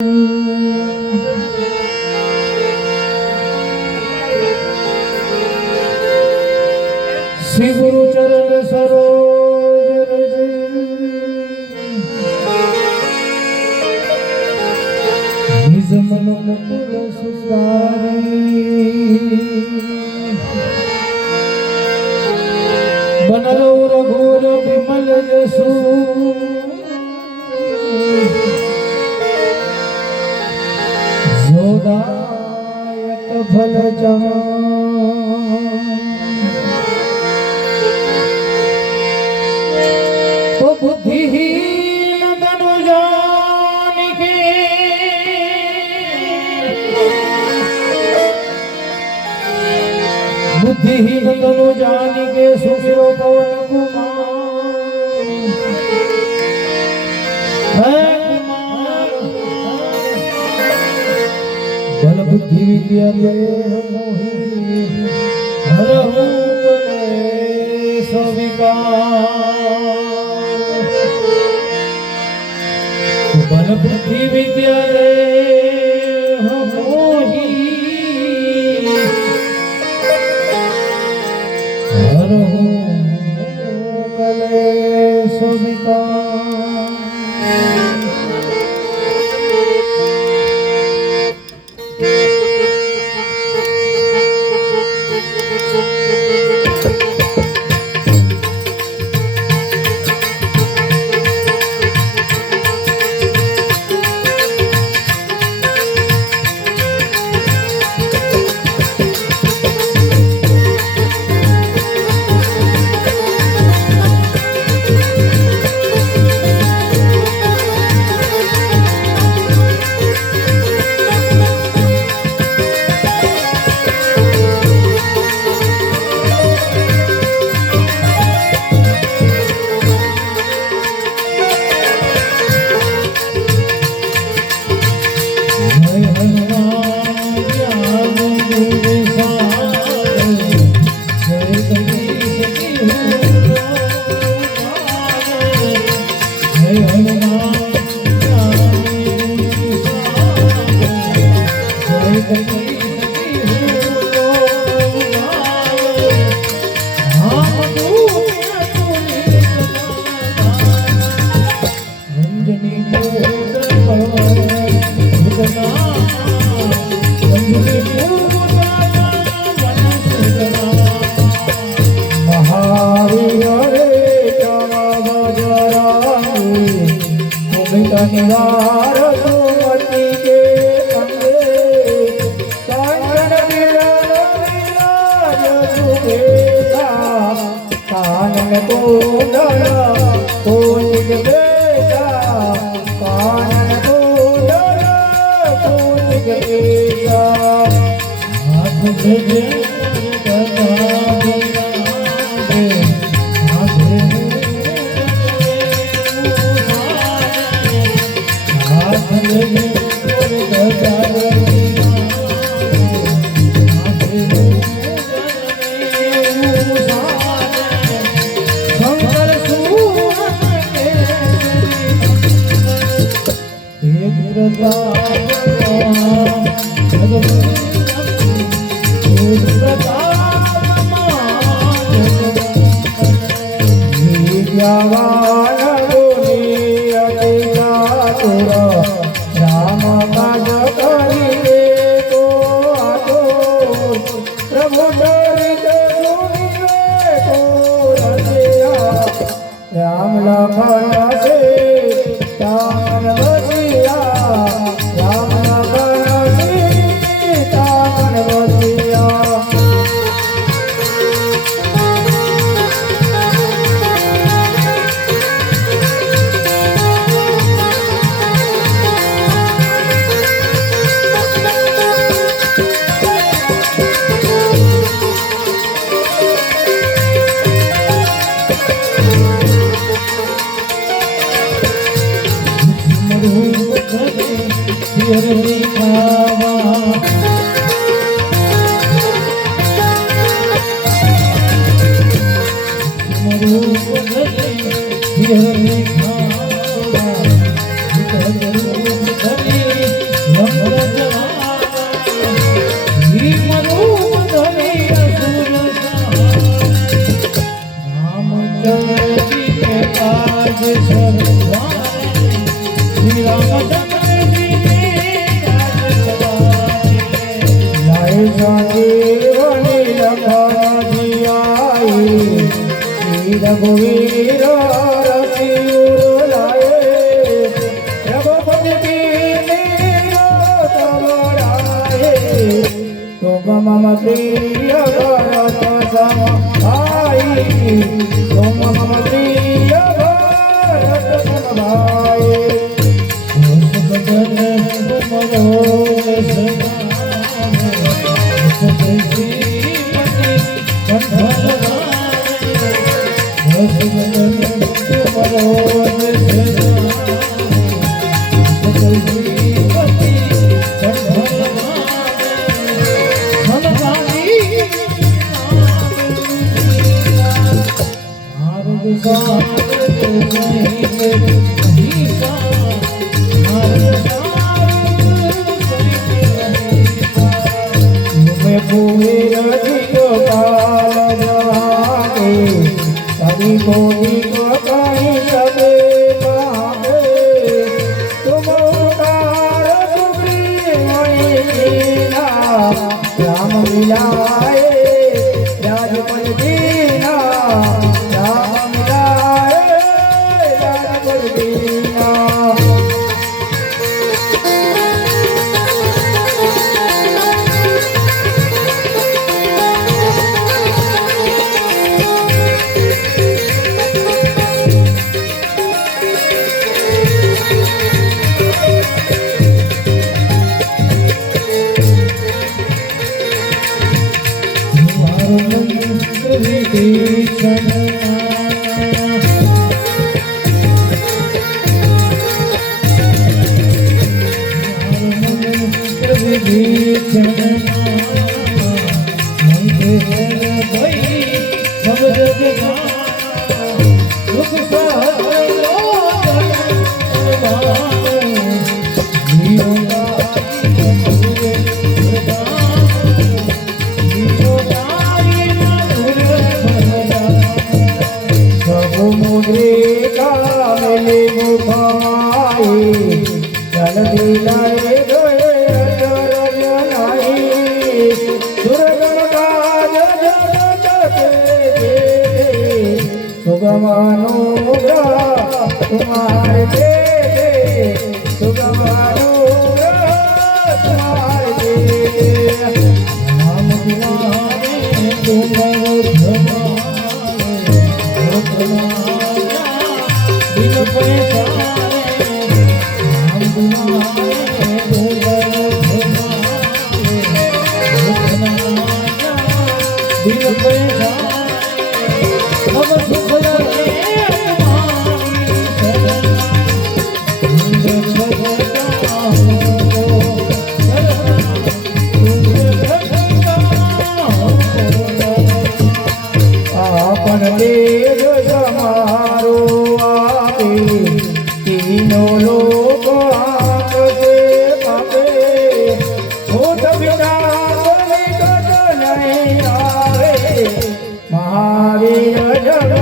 श्री गुरु चरण सरोज रज निज मन मुकुल सुधारी बनलो रघुर विमल जसु जोदायक फल जहाँ बुद्धिहीन तनु जानिके बुद्धिहीन तनु जानिके सुमिरो पवन कुमार बल बुद्धि विद्या देह मोहि हरहु कलेश विकार बल बुद्धि विद्या देह मोहि हरहु कलेश विकार Hare राज सवारे श्री रामचंद्र जी ने राज सवारे लाए संजीवनी लखन जी आई श्री रघुवीर रसियुर लाए रघुपति कीनी तमराए तुम मम प्रिय भरत सम भाई तुम मम प्रिय भरत सम भाई राम मिलाए राजपल दीना राम मिलाए राजपल दीना तुम्हारे दे तुम्हारे राम तुम्हारे तुम्हारे बिन पैसारे राम तुम्हारे बिन पैसा अब सुख लगे देव समारो आवे तीनों लोग आंख से पावे भूत विनाश निकट नहीं आवे महावीर जग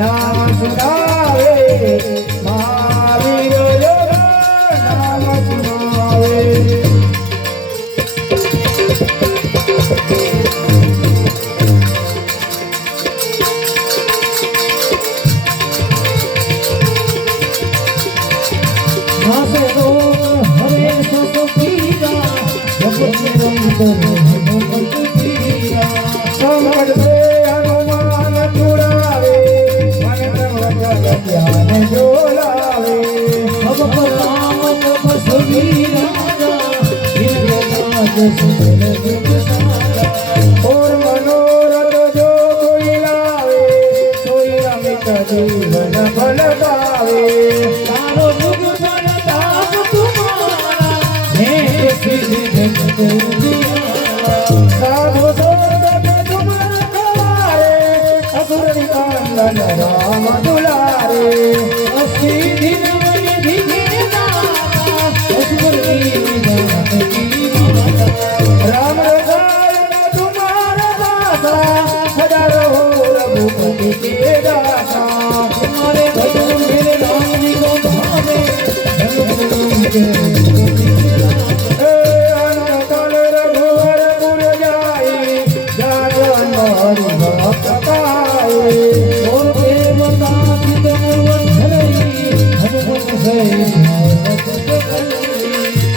नाम सुनावे महावीर जग नाम सुनावे संकट से हनुमान छुड़ावे मन क्रम ज्ञान जो लावे अब राम जप सभी राजा इनके काज सुन और मनोरथ जो कोई लावे सोई अमित जीवन फल पावे तारो दुख परताप तुम्हारा हे सिद्धि जगत साधु राम दुलारे असीधि नवनिधि के दाता राम रसायन तुम्हारा दाता हजारों रघुपति के दाता तुम्हारे भजन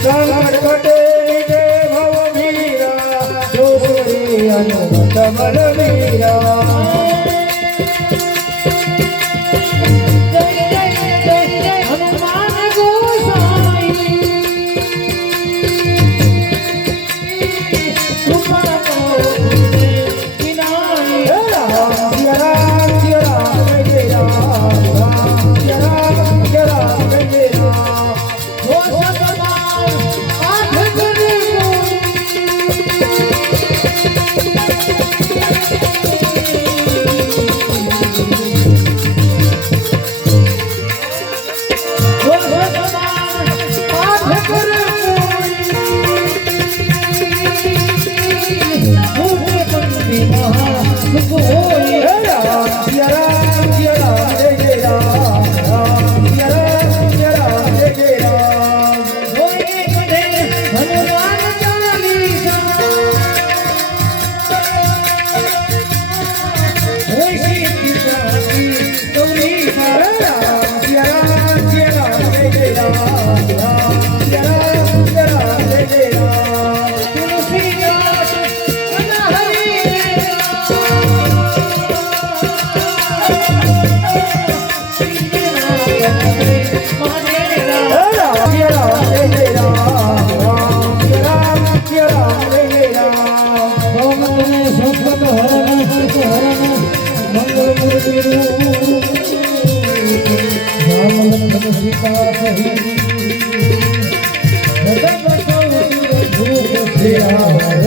સંકટ કટે વિજય ભવ વીરા જો સુરી હનુમત બલવીરા Yeah.